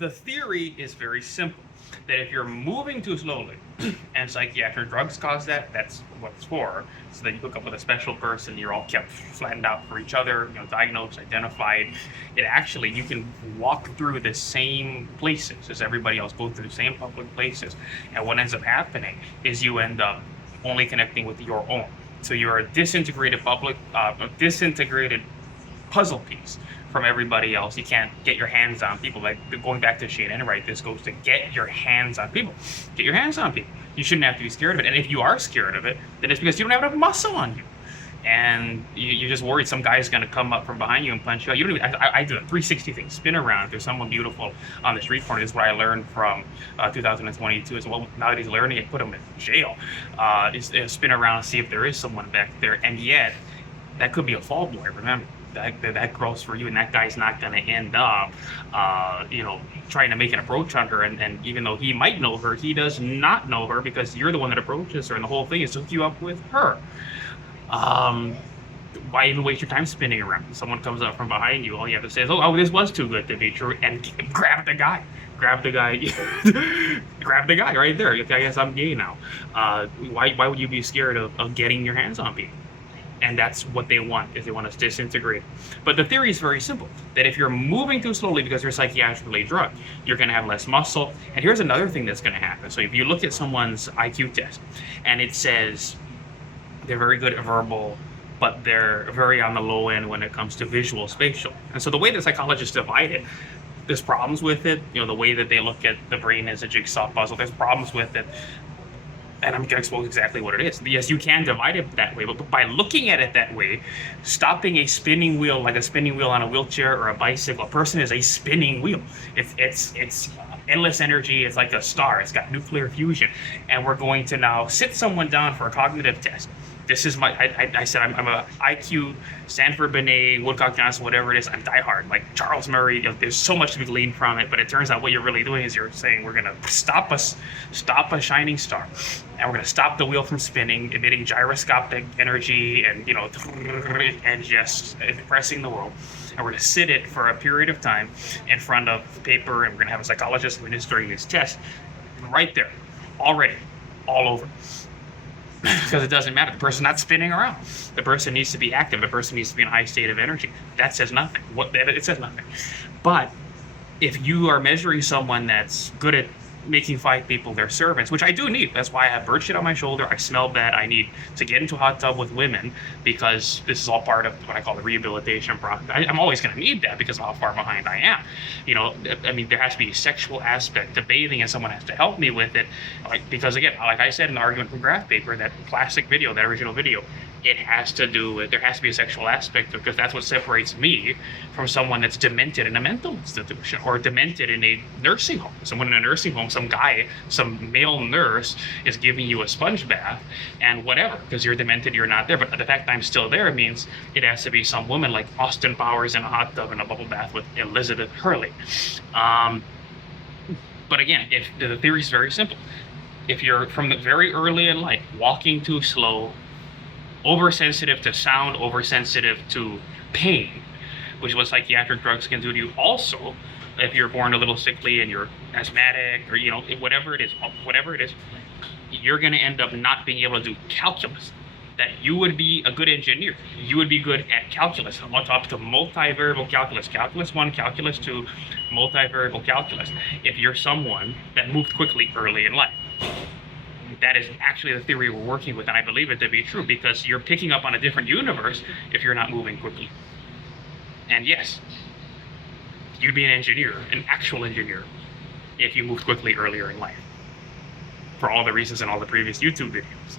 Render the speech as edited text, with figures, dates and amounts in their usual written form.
the theory is very simple, that if you're moving too slowly, and psychiatric drugs cause that, that's what it's for, so that you hook up with a special person, you're all kept flattened out for each other, diagnosed, identified. It actually, you can walk through the same places as everybody else, go through the same public places, and what ends up happening is you end up only connecting with your own. So you're a disintegrated disintegrated puzzle piece from everybody else. You can't get your hands on people. Like going back to Shane Enright, this goes to get your hands on people. Get your hands on people. You shouldn't have to be scared of it. And if you are scared of it, then it's because you don't have enough muscle on you. And you're just worried some guy's going to come up from behind you and punch you out. You don't even, I do a 360 thing, spin around. If there's someone beautiful on the street corner, this is what I learned from 2022 as well. Now that he's learning it, put him in jail. Is spin around and see if there is someone back there. And yet, that could be a fall boy, remember. That girl's for you, and that guy's not going to end up, trying to make an approach on her. And even though he might know her, he does not know her because you're the one that approaches her, and the whole thing is to hook you up with her. Why even waste your time spinning around? If someone comes up from behind you, all you have to say is, oh, this was too good to be true, and grab the guy. Grab the guy right there. I guess I'm gay now. Why would you be scared of getting your hands on people? And that's what they want, is they want us disintegrate. But the theory is very simple, that if you're moving too slowly because you're psychiatrically drugged, you're going to have less muscle. And here's another thing that's going to happen. So if you look at someone's IQ test, and it says they're very good at verbal, but they're very on the low end when it comes to visual-spatial. And so the way that psychologists divide it, there's problems with it. The way that they look at the brain as a jigsaw puzzle, there's problems with it. And I'm going to expose exactly what it is. Yes, you can divide it that way, but by looking at it that way, stopping a spinning wheel, like a spinning wheel on a wheelchair or a bicycle, a person is a spinning wheel. It's endless energy. It's like a star. It's got nuclear fusion. And we're going to now sit someone down for a cognitive test. This is I said I'm a IQ, Stanford-Binet, Woodcock-Johnson, whatever it is. I'm diehard, like Charles Murray. There's so much to be gleaned from it, but it turns out what you're really doing is you're saying we're going to stop a shining star, and we're going to stop the wheel from spinning, emitting gyroscopic energy, and and just impressing the world. And we're going to sit it for a period of time in front of paper, and we're going to have a psychologist administering this test right there, already, all over. Because it doesn't matter. The person's not spinning around. The person needs to be active. The person needs to be in a high state of energy. That says nothing. It says nothing. But if you are measuring someone that's good at making 5 people their servants, which I do need. That's why I have bird shit on my shoulder. I smell bad. I need to get into a hot tub with women because this is all part of what I call the rehabilitation process. I'm always going to need that because of how far behind I am. There has to be a sexual aspect to bathing, and someone has to help me with it. Because again, like I said in the argument from Graph paper, that classic video, that original video, it has to do with, there has to be a sexual aspect because that's what separates me from someone that's demented in a mental institution or demented in a nursing home. Someone in a nursing home, some guy, some male nurse is giving you a sponge bath and whatever, because you're demented, you're not there. But the fact that I'm still there means it has to be some woman like Austin Powers in a hot tub and a bubble bath with Elizabeth Hurley. But again, if the theory is very simple. If you're from the very early in life, walking too slow, oversensitive to sound, oversensitive to pain, which is what psychiatric drugs can do to you. Also, if you're born a little sickly and you're asthmatic or whatever it is, you're going to end up not being able to do calculus. That you would be a good engineer. You would be good at calculus, up to multivariable calculus, calculus 1, calculus 2, multivariable calculus. If you're someone that moved quickly early in life. That is actually the theory we're working with, and I believe it to be true because you're picking up on a different universe if you're not moving quickly. And yes, you'd be an engineer, an actual engineer, if you moved quickly earlier in life. For all the reasons in all the previous YouTube videos.